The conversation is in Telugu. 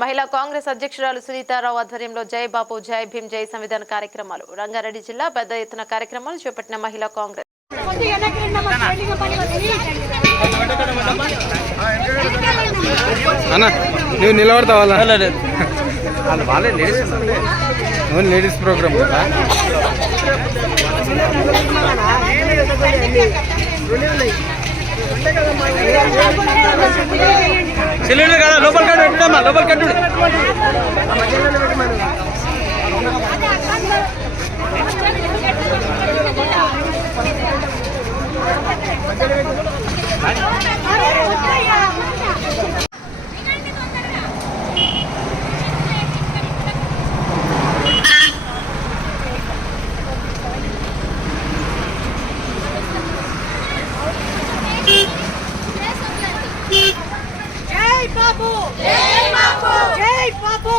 మహిళా కాంగ్రెస్ అధ్యక్షురాలు సునీతారావు ఆధ్వర్యంలో జై బాపు జై భీమ్ జై సంవిధాన కార్యక్రమాలు. రంగారెడ్డి జిల్లా పెద్ద ఎత్తున కార్యక్రమాలు చేపట్టిన మహిళా కాంగ్రెస్. నువ్వు నిలబడతావా? లేడీస్ ప్రోగ్రామ్ సిలిండర్ కదా లోపల కట్టుడమ్మా, లోపల కట్టుడు. Jai Babu! Jai Babu! Jai Babu!